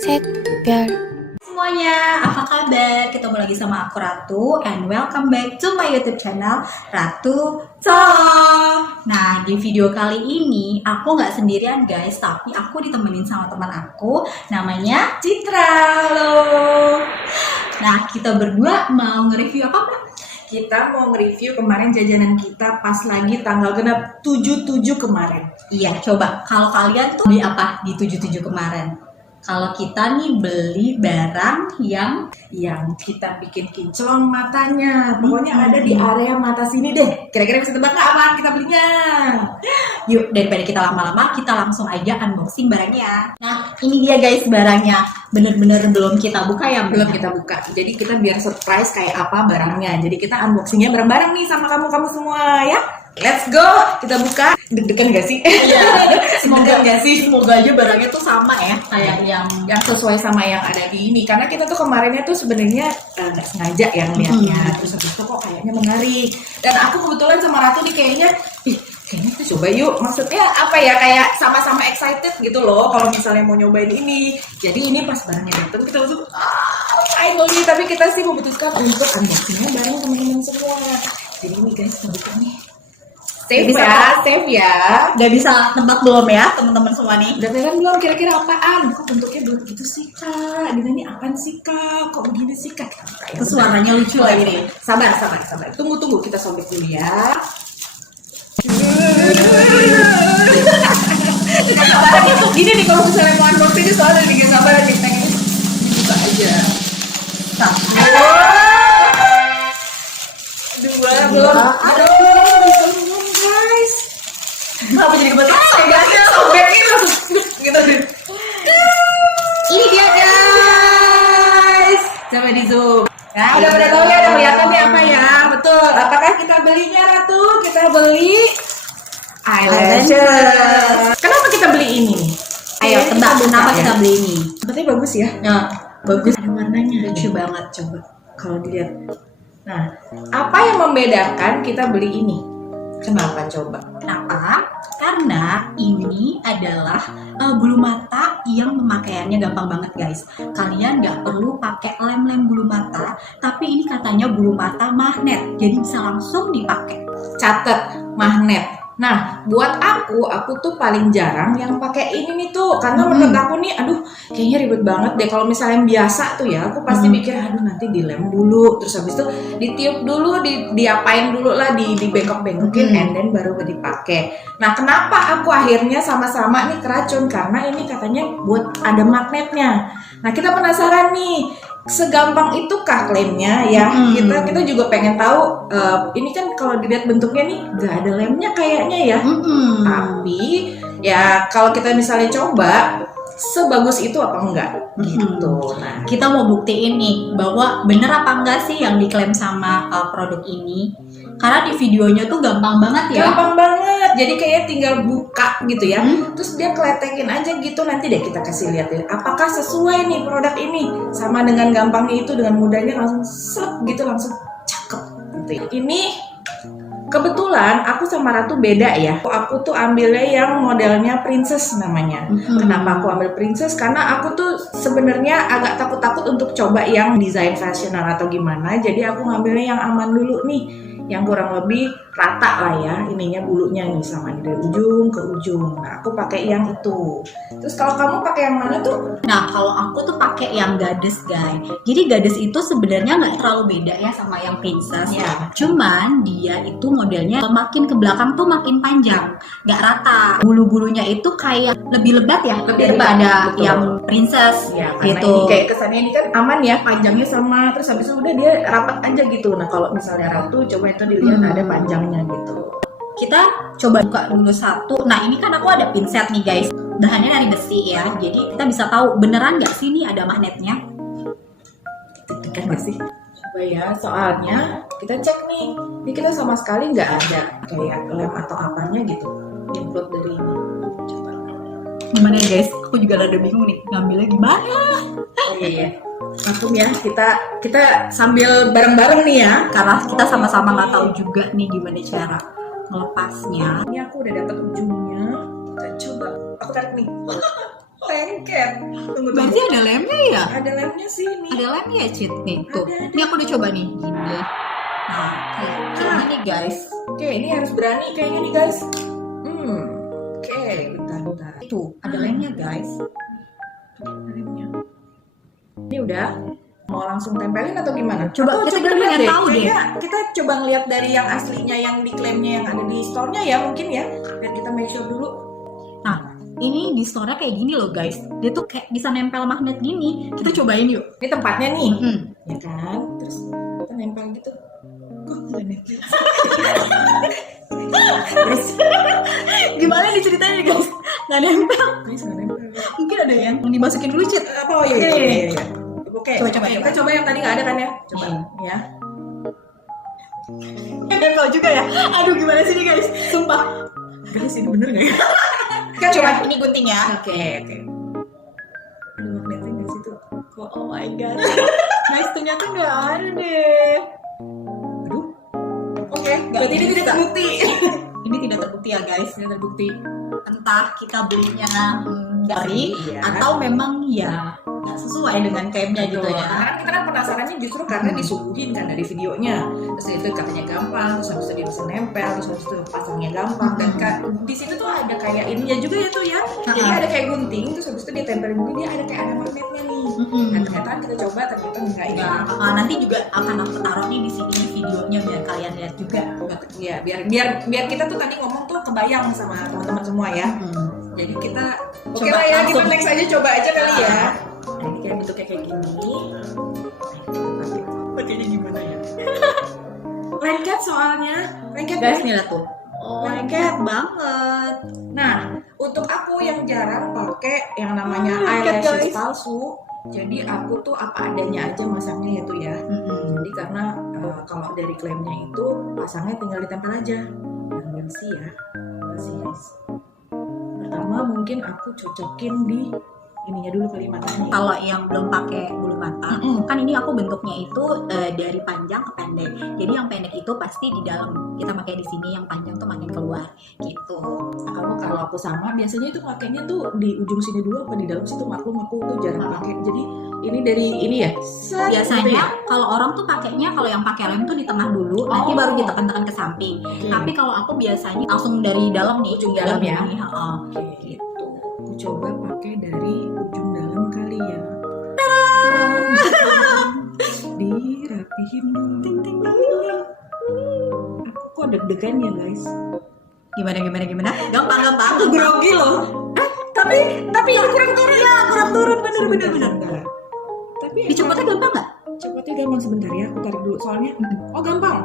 셋별 Semuanya, apa kabar? Ketemu lagi sama aku Ratu and welcome back to my YouTube channel Ratu Talk. Nah, di video kali ini aku nggak sendirian guys, tapi aku ditemenin sama teman aku namanya Citra. Halo. Nah, kita berdua mau nge-review apa, Mbak? Kita mau nge-review kemarin jajanan kita pas lagi tanggal genap 77 kemarin. Iya, coba kalau kalian tuh beli apa di 77 kemarin? Kalau kita nih beli barang yang kita bikin kinclong matanya. Pokoknya ada di area mata sini deh. Kira-kira bisa tebak nggak apaan kita belinya? yuk, daripada kita lama-lama, kita langsung aja unboxing barangnya. Nah, ini dia guys barangnya. Bener-bener belum kita buka ya, Mbak? Belum kita buka. Jadi kita biar surprise kayak apa barangnya. Jadi kita unboxingnya bareng-bareng nih sama kamu-kamu semua ya. Let's go, kita buka. Deg-degan gak sih? Iya. Semoga gak sih? Semoga aja barangnya tuh sama ya, kayak yang sesuai sama yang ada di ini. Karena kita tuh kemarinnya tuh sebenarnya nggak sengaja ya ngeliatnya. Terus habis itu kok kayaknya menarik. Dan aku kebetulan sama Ratu nih kayaknya kita coba yuk. Maksudnya apa ya, kayak sama-sama excited gitu loh kalau misalnya mau nyobain ini. Jadi ini pas barangnya datang kita langsung finally. Tapi kita sih memutuskan untuk unboxingnya bareng teman-teman semua. Jadi ini guys, kita nih safe ya. Udah bisa tebak belum ya teman-teman semua nih? Udah pegang belum kira-kira apaan? Kok bentuknya belum gitu sih kak? Ini apaan sih kak? Kok begini sih kak? Terus suaranya lucu lagi nih. Sabar. Tunggu kita sobek dulu ya. Sabar tuh gini nih kalau misalnya mau unboxing ini soalnya bikin sabar nih, pengen dibuka aja. Dua belum. Belum guys. Kenapa jadi kebetulan? Sobeknya langsung gitu. Ini dia guys. Coba di zoom. Nah, udah tahu ya, udah kelihatan nih apa ya? Betul. Apakah kita belinya Ratu? Kita beli eyelashes. Kenapa kita beli ini? Ayo tebak kenapa kita beli ini? Sebetulnya bagus ya. Nah, Bagus. Ada warnanya. lucu banget coba. Kalau dilihat. Nah, apa yang membedakan kita beli ini? Kenapa coba? Kenapa? Karena ini adalah bulu mata yang pemakaiannya gampang banget guys. Kalian nggak perlu pakai lem-lem bulu mata, tapi ini katanya bulu mata magnet, jadi bisa langsung dipakai. Catat, magnet. Nah, buat aku tuh paling jarang yang pakai ini nih tuh, karena menurut aku nih, aduh, kayaknya ribet banget deh. Kalau misalnya yang biasa tuh ya, aku pasti mikir, aduh nanti dilem dulu, terus habis itu ditiup dulu, diapain dulu lah, dibengkok-bengkokin, and then baru dipakai. Nah, kenapa aku akhirnya sama-sama nih keracun? Karena ini katanya buat ada magnetnya. Nah, kita penasaran nih, segampang itukah klaimnya ya? Kita juga pengen tahu. Ini kan kalau dilihat bentuknya nih nggak ada lemnya kayaknya ya. Tapi ya kalau kita misalnya coba, sebagus itu apa enggak gitu. Nah, Kita mau buktiin nih bahwa bener apa enggak sih yang diklaim sama produk ini. Karena di videonya tuh gampang banget ya. gampang banget. Jadi kayak tinggal buka gitu ya. Terus dia kletekin aja gitu. Nanti deh kita kasih lihat ya. Apakah sesuai nih produk ini sama dengan gampangnya itu, dengan mudahnya langsung set gitu, langsung cakep gitu ya. Ini kebetulan aku sama Ratu beda ya. Aku tuh ambilnya yang modelnya princess namanya. Kenapa aku ambil princess? Karena aku tuh sebenarnya agak takut-takut untuk coba yang desain fashional atau gimana. Jadi aku ngambilnya yang aman dulu nih, yang kurang lebih rata lah ya ininya, bulunya nih sama dari ujung ke ujung. Nah, aku pakai yang itu. Terus kalau kamu pakai yang mana tuh? Nah, kalau aku tuh pakai yang Goddess guys. Jadi Goddess itu sebenarnya nggak terlalu beda ya sama yang Princess. Ya. Cuman dia itu modelnya makin ke belakang tuh makin panjang, nggak rata. Bulu-bulunya itu kayak lebih lebat ya, Lebih daripada lebat, betul. yang Princess. Ya, karena gitu. ini kayak kesannya ini kan aman ya, panjangnya sama, terus habis itu udah dia rapat aja gitu. Nah, kalau misalnya Ratu coba itu dilihat ada panjangnya gitu. Kita coba buka dulu satu. Nah, ini kan aku ada pinset nih guys. Bahannya dari besi ya. Jadi kita bisa tahu beneran nggak sih nih ada magnetnya. Deg-degan gak sih? Coba ya, soalnya kita cek nih. Ini kita sama sekali nggak ada kayak lem atau apanya gitu. Nyemprot dari ini. Coba. Gimana ya guys? Aku juga rada bingung nih ngambilnya gimana. Oh iya. Langsung ya, kita sambil bareng-bareng nih ya. Karena kita sama-sama nggak tahu juga nih gimana cara melepasnya. Ini aku udah dapat ujungnya. Kita coba. Aku tarik nih. Pengen lengket. Tunggu. Berarti ada lemnya ya? Ada lemnya sih nih. Ada lemnya ya, Cid? Nih, tuh. Ada. Ini aku udah coba nih. Gini. Nah, kayak gini guys. Oke, ini harus berani kayaknya nih guys. Oke, bentar. Tuh, ada lemnya guys. Lemnya. Ini udah. Mau langsung tempelin atau gimana? Coba, kita lihat pengen tahu deh. Kayaknya kita coba ngeliat dari yang aslinya, yang di klaimnya, yang ada di store-nya ya mungkin ya. Biar kita make sure dulu. Nah, ini di store kayak gini loh guys. Dia tuh kayak bisa nempel magnet gini. Kita cobain yuk. Ini tempatnya nih. Hmm. Ya kan? Terus kita nempel gitu. Kok nggak nempel? Terus Gimana diceritain guys? Nggak nempel. guys nggak nempel. Mungkin ada yang dimasukin dulu, Cid. Oh iya. Oke, Coba. kita coba yang tadi nggak ada kan ya? Coba ya. Nempel juga ya. Aduh, gimana sih nih guys? Sumpah. Guys ini bener nggak ya? Kan coba ini gunting ya. Oke. Ada magnetnya di situ. Kok Oh my god. Guys, ternyata nggak ada deh. aduh. Oke, Nggak berarti ini tidak bisa. terbukti. Ini tidak terbukti ya guys. Tidak terbukti. Entah kita belinya dari Iya. atau memang ya nggak sesuai dengan klaimnya gitu Betul. ya. Karena kan kita kan penasarannya justru karena disuguhin kan dari videonya. Terus itu katanya gampang, terus habis itu dia bisa nempel, terus habis itu pasangnya gampang dan di situ tuh ada kayak ininya juga ya tuh ya. Jadi ada kayak gunting, terus habis itu dia tempelin gini, dia ada kayak ada magnetnya nih. Nah ternyata kan kita coba ternyata enggak ya. Nah, nanti juga akan aku taruh nih di sini videonya biar kalian lihat juga. Ya biar kita tuh tadi ngomong tuh kebayang sama teman-teman semua ya. Jadi kita oke Coba lah ya, kita langsung. next aja coba aja kali ya. Nah, ini kayak bentuknya kayak gini. Pakainya gimana ya? Lengket soalnya, lengket Guys, guys. nih lihat tuh. Oh, Lengket. banget. Nah, untuk aku yang jarang pakai yang namanya Lengket, eyelashes guys. palsu, jadi aku tuh apa adanya aja masangnya ya tuh ya. Jadi karena kalau dari klaimnya itu pasangnya tinggal ditempel aja. Yang bersih ya, bersih guys. Pertama mungkin aku cocokin di ininya dulu kali matanya. Kalau yang belum pakai bulu mata, kan ini aku bentuknya itu dari panjang ke pendek. Jadi yang pendek itu pasti di dalam. Kita pakai di sini, yang panjang tuh makin keluar gitu. Nah, kalau aku sama biasanya itu pakainya tuh di ujung sini dulu apa di dalam situ, maklum aku tuh jarang pakai. Jadi ini dari ini ya. Biasanya kalau orang tuh pakainya, kalau yang pakai lem tuh di tengah dulu, nanti baru ditekan-tekan ke samping. Tapi kalau aku biasanya langsung dari dalam nih, Ujung dalam ya? ini, Oke, gitu. Aku coba pakai dari ujung dalam kali ya. Dirapihin dulu. Aku kok deg-degan ya guys. Gimana? Gampang. Aku grogi loh. Tapi ini kurang turun. Ya, kurang turun bener. Sebentar. Tapi Dicopotnya gampang nggak? copotnya gampang sebentar ya. Aku tarik dulu soalnya. Oh gampang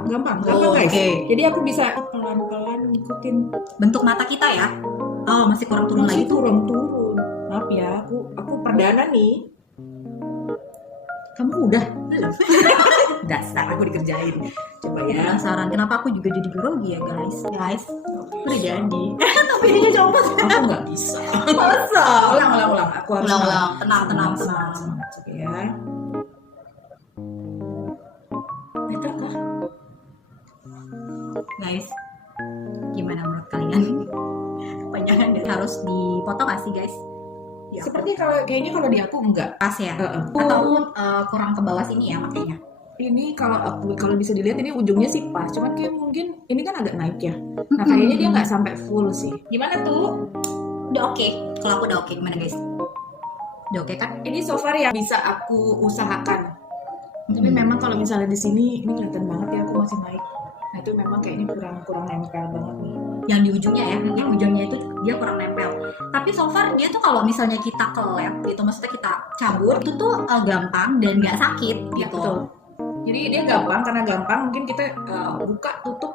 guys. Oke. Jadi aku bisa pelan-pelan ngikutin. Bentuk mata kita ya. Oh, masih kurang turun lagi Masih tuh. turun. Maaf ya, aku perdana nih. Kamu udah? Belum. Dasar aku dikerjain. Coba ya. Penasaran kenapa aku juga jadi grogi ya guys. Udah jadi. Tapi dia copot. Aku nggak bisa. Masa? Ulang. Aku harus Ulang. Tenang. semangat. Coba ya. Better kah? Guys, gimana menurut kalian? Kepanjangan dan harus dipotong nggak sih guys? Ya, Seperti kayaknya kalau di aku enggak. pas ya. Heeh. Atau kurang ke bawah sini ya makanya. Ini kalau bisa dilihat ini ujungnya sih pas, cuman kayak mungkin ini kan agak naik ya. Nah kayaknya dia nggak sampai full sih. Gimana tuh? Udah oke. Kalau aku udah oke, gimana guys? Udah oke kan? Ini so far yang bisa aku usahakan. Tapi memang kalau misalnya di sini ini kelihatan banget ya aku masih naik. Nah itu memang kayaknya kurang nempel banget nih. Yang di ujungnya ya, yang ujungnya itu dia kurang nempel. Tapi so far dia tuh kalau misalnya kita kelep gitu, maksudnya kita cabut itu tuh gampang dan nggak sakit Ya, gitu. betul. Jadi dia gampang, karena gampang mungkin kita buka tutup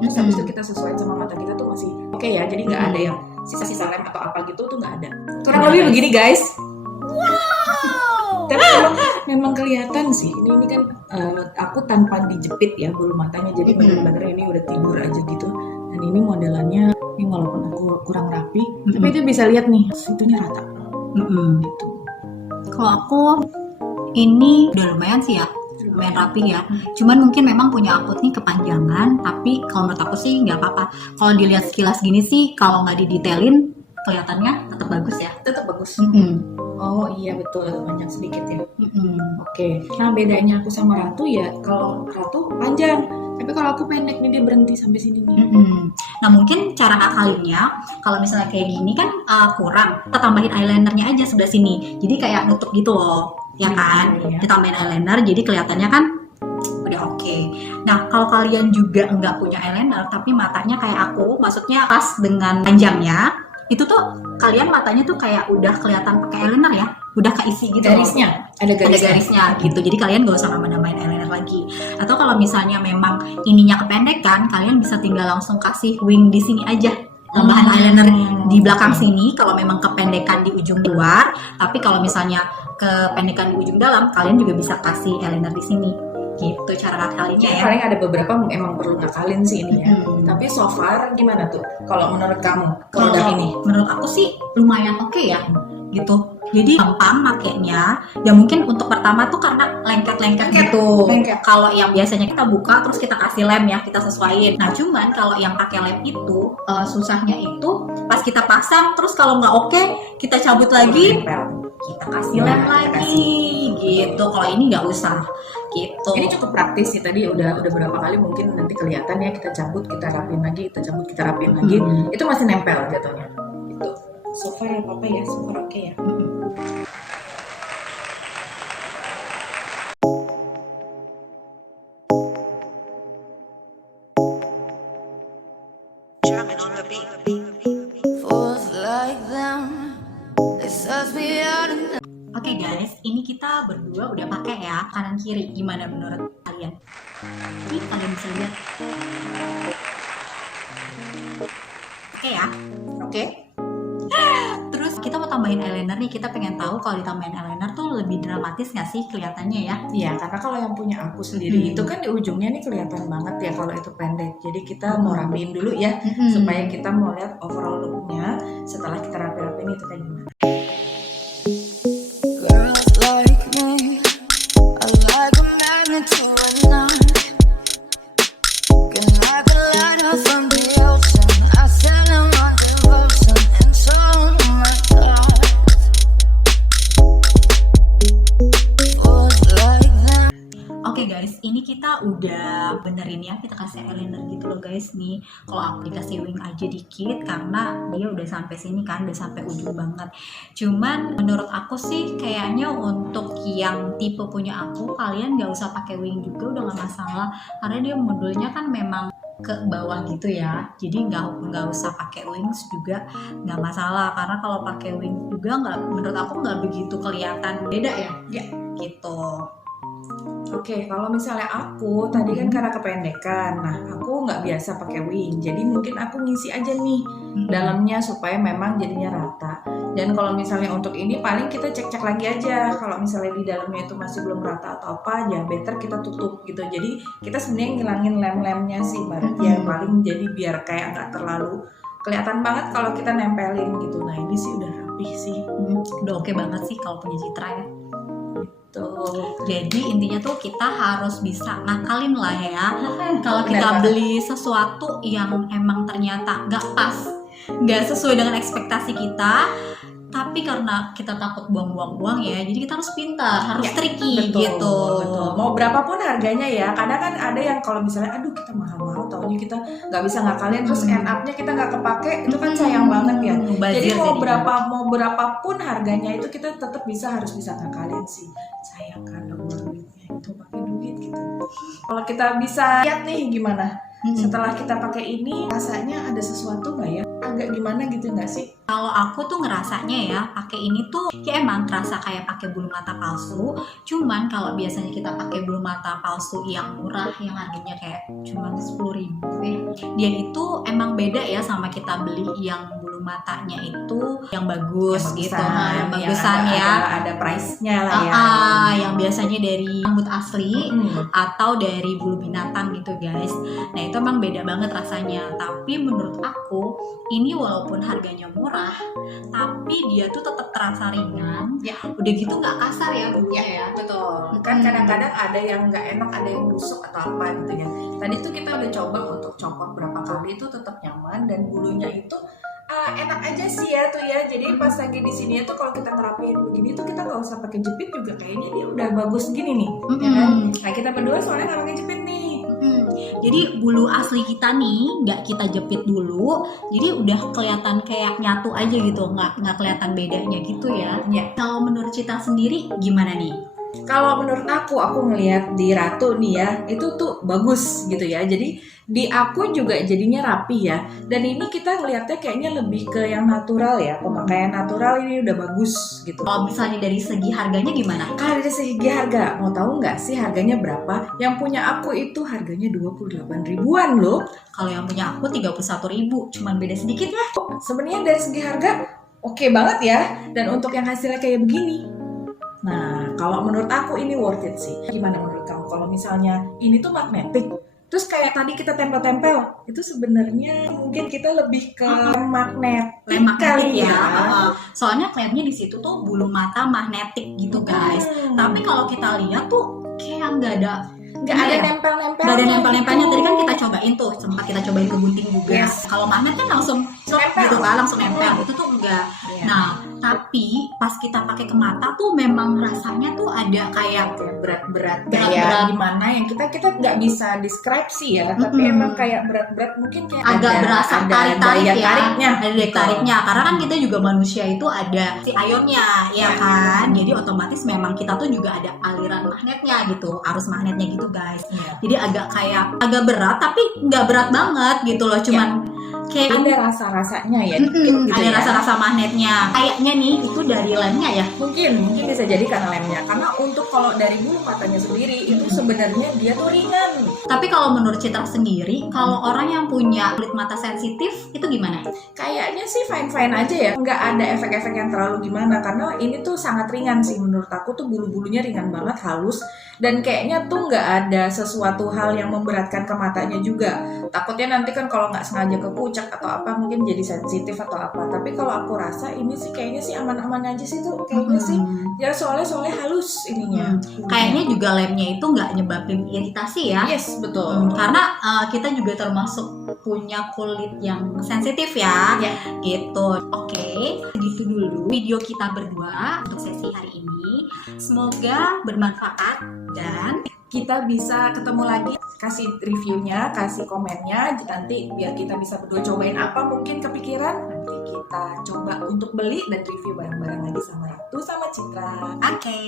terus habis itu kita sesuaiin sama mata kita tuh masih oke ya. Jadi nggak ada yang sisa-sisa lem atau apa gitu tuh nggak ada. Kurang lebih begini guys. Wow. Tapi memang kelihatan sih. Ini kan aku tanpa dijepit ya bulu matanya. Jadi bener-bener ini udah tidur aja gitu. Dan ini modelannya ini walaupun aku kurang rapi, tapi itu bisa lihat nih itunya rata. Gitu. Kalau aku ini udah lumayan sih ya, lumayan rapi ya. Cuman mungkin memang punya aku nih kepanjangan, tapi kalau menurut aku sih nggak apa-apa. Kalau dilihat sekilas gini sih, kalau nggak didetailin kelihatannya tetap bagus ya. Tetap bagus. Oh iya betul, panjang sedikit ya. Mm-mm. Oke. Nah bedanya aku sama Ratu ya, kalau Ratu panjang, tapi kalau aku pendek nih dia berhenti sampai sini nih. Mm-mm. Nah mungkin cara ngakalinnya kalau misalnya kayak gini kan kurang, kita tambahin eyelinernya aja sebelah sini, jadi kayak nutup gitu loh, ya kan? Iya. Ditambahin eyeliner, jadi kelihatannya kan udah oke. Nah kalau kalian juga nggak punya eyeliner tapi matanya kayak aku, maksudnya pas dengan panjangnya, itu tuh kalian matanya tuh kayak udah kelihatan pakai eyeliner ya, udah keisi gitu loh. Garisnya, ada Ada garisnya. garisnya gitu, jadi kalian gak usah nambah-nambahin eyeliner lagi. Atau kalau misalnya memang ininya kependekan, kalian bisa tinggal langsung kasih wing di sini aja, tambahan eyeliner di belakang sini kalau memang kependekan di ujung luar. Tapi kalau misalnya kependekan di ujung dalam, kalian juga bisa kasih eyeliner di sini. Gitu cara ngakalinnya ya. Paling ada beberapa emang perlu ngakalin sih ini ya. Mm-mm. Tapi so far gimana tuh? Kalau menurut kamu Kalau produk ini? menurut aku sih lumayan oke ya, gitu. Jadi gampang makainya. Ya mungkin untuk pertama tuh karena lengket-lengket gitu. Lengket. Kalau yang biasanya kita buka terus kita kasih lem ya, kita sesuaiin. Nah cuman kalau yang pakai lem itu susahnya itu pas kita pasang terus kalau nggak oke kita cabut lagi, Nempel. kita kasih Nah, lem kita lagi gitu. Kalau ini nggak usah gitu. Ini cukup praktis sih, tadi udah berapa kali mungkin nanti kelihatan ya, kita cabut, kita rapin lagi, kita cabut, kita rapin lagi. Hmm. Itu masih nempel jatuhnya. Itu so far ya apa ya, so far oke ya. Drumming on the beat. Fools like them, they suss me out and Oke guys, ini kita berdua udah pakai ya kanan kiri. Gimana menurut kalian? Ini kalian bisa lihat. Oke ya. Oke. Terus kita mau tambahin eyeliner nih. Kita pengen tahu kalau ditambahin eyeliner tuh lebih dramatis nggak sih kelihatannya ya? Iya, karena kalau yang punya aku sendiri Hmm. itu kan di ujungnya nih kelihatan banget ya kalau itu pendek. Jadi kita mau rapiin dulu ya, Hmm. supaya kita mau lihat overall looknya setelah kita rapi-rapiin itu kayak gimana. girls like me are like a magnet to a knot. Can like a lighter from the ocean. I send them my devotion and so my thoughts. Fools like them. Oke guys, ini kita udah benerin ya, kita kasih eyeliner gitu loh guys nih. Kalau aku dikasih wing aja dikit karena dia udah sampai sini kan, udah sampai ujung banget. Cuman menurut aku sih kayaknya untuk yang tipe punya aku, kalian nggak usah pakai wing juga, udah nggak masalah. Karena dia modulnya kan memang ke bawah gitu ya, jadi nggak usah pakai wings juga nggak masalah. Karena kalau pakai wing juga nggak, menurut aku nggak begitu kelihatan beda ya, gitu. Oke, kalau misalnya aku tadi kan karena kependekan, nah aku nggak biasa pakai wing, jadi mungkin aku ngisi aja nih dalamnya supaya memang jadinya rata. Dan kalau misalnya untuk ini paling kita cek-cek lagi aja, kalau misalnya di dalamnya itu masih belum rata atau apa, ya better kita tutup gitu. Jadi kita sebenarnya ngilangin lem-lemnya sih, Mbak. Ya paling jadi biar kayak nggak terlalu kelihatan banget kalau kita nempelin gitu. Nah ini sih udah rapih sih. Udah oke banget sih kalau punya Citra ya. Tuh. Jadi intinya tuh kita harus bisa ngakalin lah ya. Kalau Benar kita banget. beli sesuatu yang emang ternyata nggak pas, nggak sesuai dengan ekspektasi kita, tapi karena kita takut buang-buang uang ya, jadi kita harus pintar, harus Ya, tricky betul, gitu. betul. Mau berapapun harganya ya, kadang kan ada yang kalau misalnya aduh kita mahal-mahal, taunya kita nggak bisa ngakalin, terus end up-nya kita nggak kepake, itu kan sayang banget ya. Mubazir Jadi mau jadinya. berapapun harganya itu kita tetap harus bisa ngakalin sih. Sayang kan dong duitnya itu pakai duit gitu. Kalau kita bisa lihat nih gimana setelah kita pakai ini, rasanya ada sesuatu nggak ya? Agak gimana gitu nggak sih? Kalau aku tuh ngerasanya ya pakai ini tuh ya emang terasa kayak pakai bulu mata palsu. Cuman kalau biasanya kita pakai bulu mata palsu yang murah, yang harganya kayak cuma 10.000 ya, dia itu emang beda ya sama kita beli yang bulu matanya itu yang bagus gitu. Nah, yang bagusan ya. Ada price-nya lah ya. Yang biasanya dari rambut asli atau dari bulu binatang gitu guys. Nah itu emang beda banget rasanya. Tapi menurut aku ini walaupun harganya murah, tapi dia tuh tetap terasa ringan. Ya. Udah gitu nggak kasar ya bulunya ya. Betul. Kan kadang-kadang ada yang nggak enak, ada yang busuk atau apa gitu ya. Tadi tuh kita udah coba untuk copot berapa kali itu tetap nyaman dan bulunya itu enak aja sih ya tuh ya. Jadi pas lagi di sini tuh kalau kita ngerapiin begini tuh kita nggak usah pakai jepit juga, kayaknya dia udah bagus gini nih, ya kan? Nah kita berdua soalnya nggak pakai jepit nih. Jadi bulu asli kita nih nggak kita jepit dulu, jadi udah kelihatan kayak nyatu aja gitu, nggak kelihatan bedanya gitu ya. Ya. Kalau menurut Citra sendiri gimana nih? Kalau menurut aku ngelihat di Ratu nih ya, itu tuh bagus gitu ya. Jadi di aku juga jadinya rapi ya. Dan ini kita ngelihatnya kayaknya lebih ke yang natural ya. Pemakaian natural ini udah bagus gitu. Kalau misalnya dari segi harganya gimana? Kalau dari segi harga, mau tahu nggak sih harganya berapa? Yang punya aku itu harganya 28 ribuan loh. Kalau yang punya aku 31.000, cuman beda sedikit ya. Sebenarnya dari segi harga oke banget ya. Dan untuk yang hasilnya kayak begini. Nah, kalau menurut aku ini worth it sih. Gimana menurut kamu? Kalau misalnya ini tuh magnetik, terus kayak tadi kita tempel-tempel, itu sebenarnya mungkin kita lebih ke magnet. Lem magnetik ya. Soalnya klaimnya di situ tuh bulu mata magnetik gitu guys. Tapi kalau kita lihat tuh kayak nggak ada nempel-nempel. Nggak ada nempel-nempelnya. Tadi kan kita cobain tuh, sempat kita cobain ke gunting juga. Yes. Kalau magnet kan langsung Nempel. gitu kan, langsung nempel. Itu tuh enggak. Iya. Nah, tapi pas kita pakai ke mata tuh memang rasanya tuh ada kayak Kayak berat-berat Berat-berat. kayak gimana yang kita nggak bisa describe sih ya, tapi emang kayak berat-berat, mungkin kayak agak berasa tarik-tarik daya ya. tariknya. Ada daya tariknya. Karena kan kita juga manusia itu ada si ionnya, ya kan. Jadi otomatis memang kita tuh juga ada aliran magnetnya gitu, arus magnetnya gitu guys. Iya. Jadi agak berat tapi nggak berat banget gitu loh, cuman kayak Ada rasa-rasanya ya, Mm-mm, dikit gitu ada ya. rasa-rasa magnetnya. Kayaknya nih itu dari lemnya ya. Mungkin bisa jadi karena lemnya. Karena untuk kalau dari bulu matanya sendiri itu sebenarnya dia tuh ringan. Tapi kalau menurut Citra sendiri, kalau orang yang punya kulit mata sensitif itu gimana? Kayaknya sih fine-fine aja ya. Nggak ada efek-efek yang terlalu gimana. Karena ini tuh sangat ringan sih menurut aku tuh, bulu-bulunya ringan banget, halus. Dan kayaknya tuh nggak ada sesuatu hal yang memberatkan ke matanya juga. Takutnya nanti kan kalau nggak sengaja kekucak atau apa mungkin jadi sensitif atau apa. Tapi kalau aku rasa ini sih kayaknya sih aman-aman aja sih tuh. Kayaknya sih ya soalnya halus ininya. Kayaknya juga lemnya itu nggak nyebabin iritasi ya. Yes, betul. Karena kita juga termasuk punya kulit yang sensitif ya, Ya. gitu. Oke, segitu dulu video kita berdua untuk sesi hari ini. Semoga bermanfaat dan Kita bisa ketemu lagi, kasih reviewnya, kasih komennya, nanti biar kita bisa berdua cobain apa mungkin kepikiran, nanti kita coba untuk beli dan review bareng-bareng lagi sama Ratu sama Citra. oke,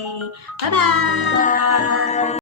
bye-bye. Bye.